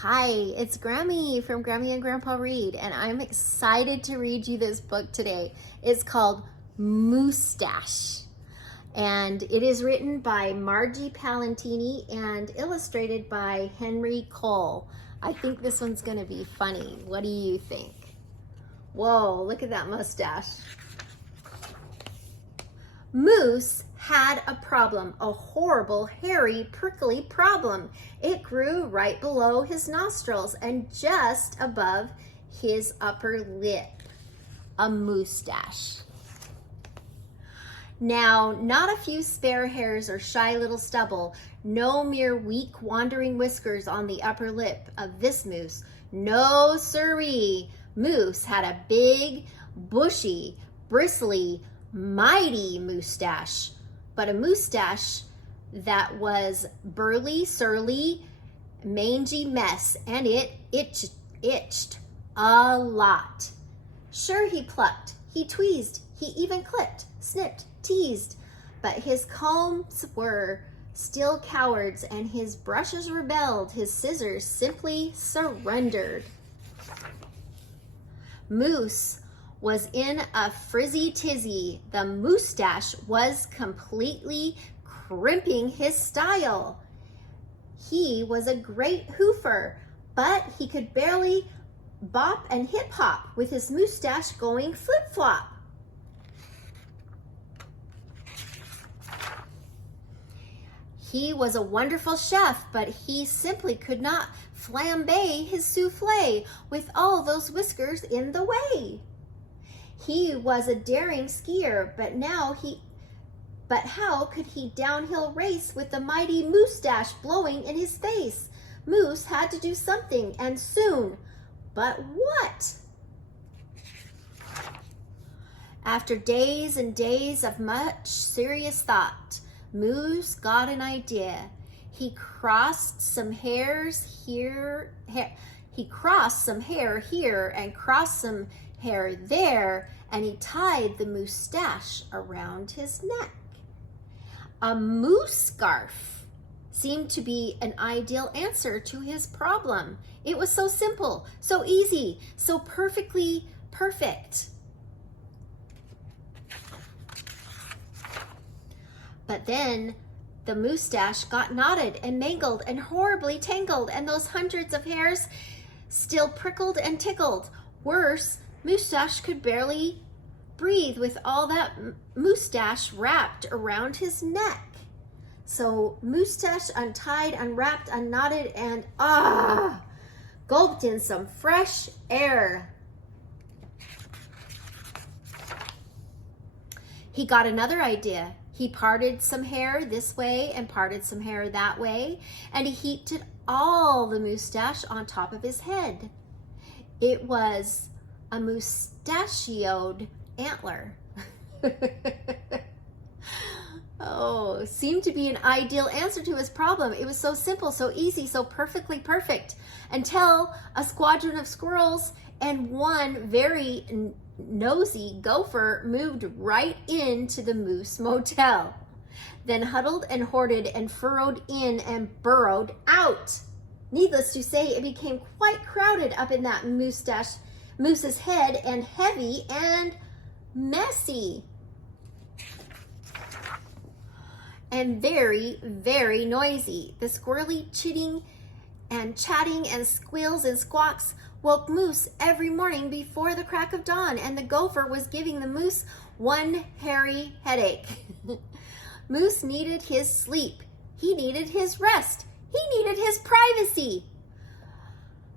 Hi, it's Grammy from Grammy and Grandpa Read, and I'm excited to read you this book today. It's called Moosestache, and it is written by Margie Palatini and illustrated by Henry Cole. I think this one's going to be funny. What do you think? Whoa, look at that mustache. Moose had a problem, a horrible, hairy, prickly problem. It grew right below his nostrils and just above his upper lip. A moosestache. Now, not a few spare hairs or shy little stubble, no mere weak wandering whiskers on the upper lip of this moose. No siree. Moose had a big, bushy, bristly, mighty moosestache, but a moosestache that was burly, surly, mangy mess, and it itched a lot. Sure, he plucked, he tweezed, he even clipped, snipped, teased, but his combs were still cowards and his brushes rebelled, his scissors simply surrendered. Moose was in a frizzy tizzy. The moosestache was completely crimping his style. He was a great hoofer, but he could barely bop and hip hop with his moosestache going flip flop. He was a wonderful chef, but he simply could not flambe his souffle with all those whiskers in the way. He was a daring skier, but how could he downhill race with the mighty moosestache blowing in his face? Moose had to do something, and soon. But what? After days and days of much serious thought, Moose got an idea. He crossed some hair here and crossed some hair there, and he tied the moosestache around his neck. A moose scarf seemed to be an ideal answer to his problem. It was so simple, so easy, so perfectly perfect. But then the moosestache got knotted and mangled and horribly tangled, and those hundreds of hairs still prickled and tickled. Worse, Moosestache could barely breathe with all that moosestache wrapped around his neck. So Moosestache untied, unwrapped, unknotted, and gulped in some fresh air. He got another idea. He parted some hair this way and parted some hair that way, and he heaped all the moosestache on top of his head. It was a moustachioed antler. Oh, seemed to be an ideal answer to his problem. It was so simple, so easy, so perfectly perfect, until a squadron of squirrels and one very nosy gopher moved right into the Moose Motel, then huddled and hoarded and furrowed in and burrowed out. Needless to say, it became quite crowded up in that moose's head, and heavy and messy. And very, very noisy. The squirrely chitting and chatting and squeals and squawks woke Moose every morning before the crack of dawn, and the gopher was giving the moose one hairy headache. Moose needed his sleep. He needed his rest. He needed his privacy.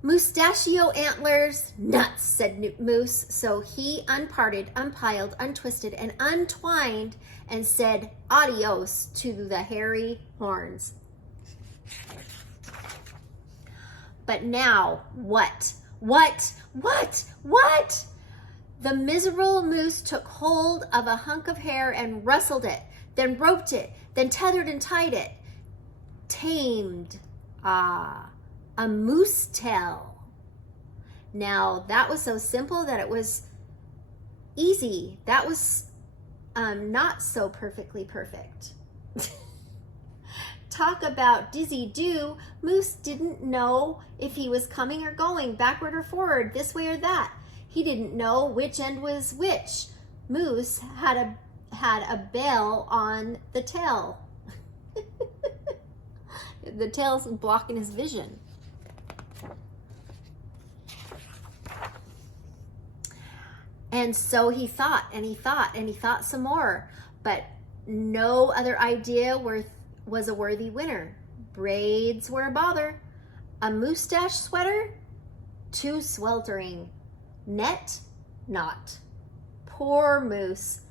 Moustachio antlers, nuts, said Moose. So he unparted, unpiled, untwisted, and untwined and said adios to the hairy horns. But now, what? The miserable moose took hold of a hunk of hair and rustled it, then roped it, then tethered and tied it. Tamed. A moose tail. Now, that was so simple that it was easy. That was not so perfectly perfect. Talk about dizzy do. Moose didn't know if he was coming or going, backward or forward, this way or that. He didn't know which end was which. Moose had a bell on the tail. The tail's blocking his vision. And so he thought, and he thought, and he thought some more, but no other idea was a worthy winner. Braids were a bother. A moosestache sweater? Too sweltering. Net? Not. Poor Moose.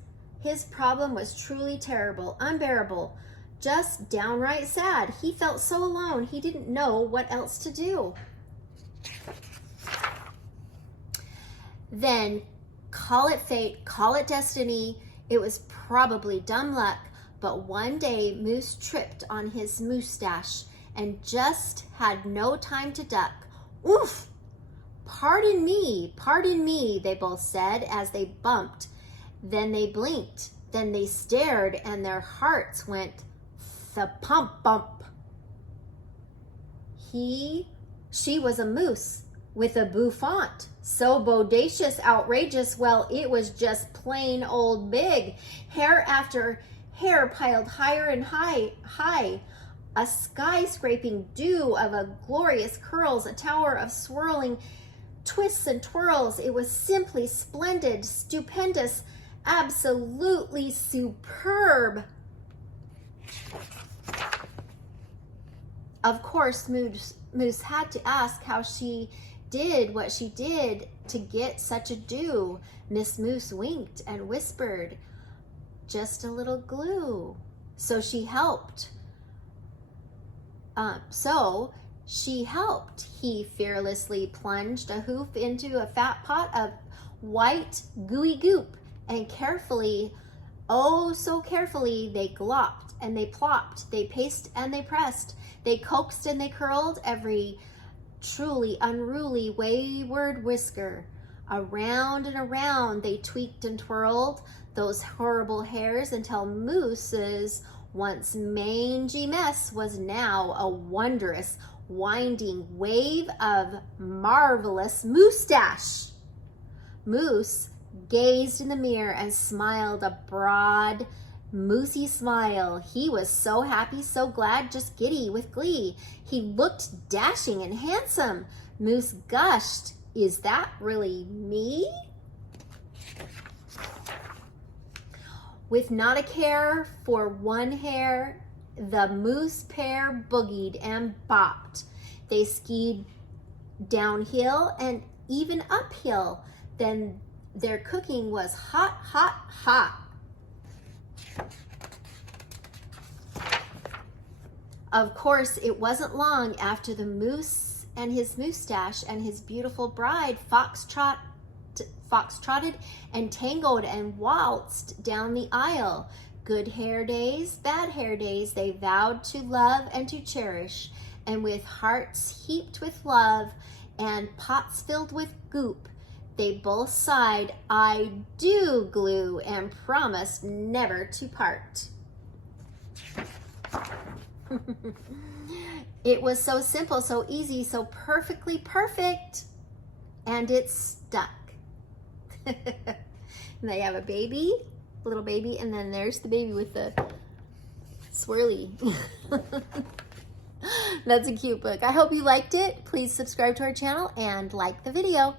His problem was truly terrible, unbearable, just downright sad. He felt so alone, he didn't know what else to do. Then, call it fate, call it destiny, it was probably dumb luck, but one day Moose tripped on his moosestache and just had no time to duck. Oof! Pardon me, they both said as they bumped. Then they blinked, then they stared, and their hearts went thump bump. She was a moose with a bouffant, so bodacious, outrageous, well, it was just plain old big. Hair after hair piled higher and high. A skyscraping dew of a glorious curls, a tower of swirling twists and twirls. It was simply splendid, stupendous, absolutely superb. Of course, Moose had to ask how she did what she did to get such a do. Miss Moose winked and whispered, just a little glue. So she helped. He fearlessly plunged a hoof into a fat pot of white gooey goop, and carefully, oh so carefully, they glopped and they plopped, they paced and they pressed, they coaxed and they curled every truly unruly wayward whisker. Around and around they tweaked and twirled those horrible hairs until Moose's once mangy mess was now a wondrous winding wave of marvelous moosestache. Moose gazed in the mirror and smiled a broad, moosey smile. He was so happy, so glad, just giddy with glee. He looked dashing and handsome. Moose gushed, is that really me? With not a care for one hair, the moose pair boogied and bopped. They skied downhill and even uphill. Then their cooking was hot, hot, hot. Of course, it wasn't long after the moose and his moosestache and his beautiful bride foxtrotted and tangoed and waltzed down the aisle. Good hair days, bad hair days, they vowed to love and to cherish, and with hearts heaped with love and pots filled with goop, they both sighed, I do glue, and promised never to part. It was so simple, so easy, so perfectly perfect, and it stuck. And they have a baby, a little baby, and then there's the baby with the swirly. That's a cute book. I hope you liked it. Please subscribe to our channel and like the video.